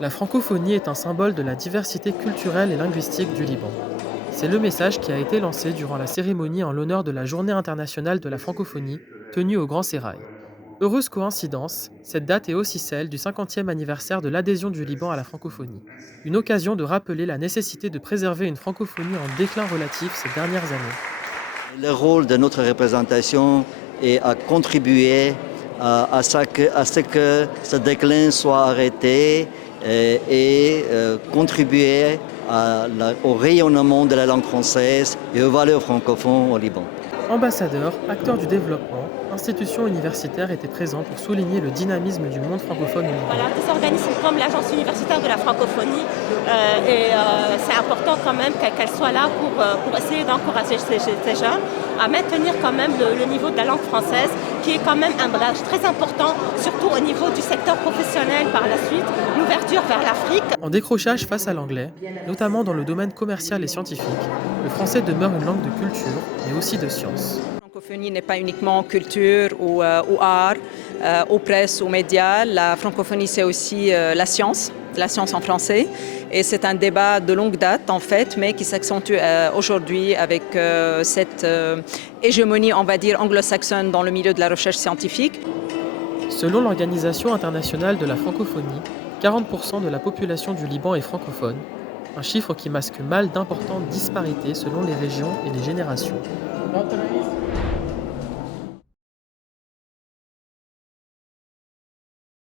La francophonie est un symbole de la diversité culturelle et linguistique du Liban. C'est le message qui a été lancé durant la cérémonie en l'honneur de la Journée internationale de la francophonie, tenue au Grand Sérail. Heureuse coïncidence, cette date est aussi celle du 50e anniversaire de l'adhésion du Liban à la francophonie. Une occasion de rappeler la nécessité de préserver une francophonie en déclin relatif ces dernières années. Le rôle de notre représentation est à contribuer à ce que ce déclin soit arrêté et contribuer au rayonnement de la langue française et aux valeurs francophones au Liban. Ambassadeurs, acteurs du développement, institutions universitaires étaient présents pour souligner le dynamisme du monde francophone au Liban. Voilà, des organismes comme l'Agence universitaire de la francophonie, c'est important quand même qu'elle soit là pour essayer d'encourager ces jeunes à maintenir quand même le niveau de la langue française, qui est quand même un blage très important, surtout au niveau du secteur professionnel par la suite, l'ouverture vers l'Afrique. En décrochage face à l'anglais, notamment dans le domaine commercial et scientifique, le français demeure une langue de culture, mais aussi de science. La francophonie n'est pas uniquement culture ou art, ou presse ou médias. La francophonie, c'est aussi la science en français. Et c'est un débat de longue date, en fait, mais qui s'accentue aujourd'hui avec cette hégémonie, on va dire, anglo-saxonne dans le milieu de la recherche scientifique. Selon l'Organisation internationale de la francophonie, 40% de la population du Liban est francophone, un chiffre qui masque mal d'importantes disparités selon les régions et les générations.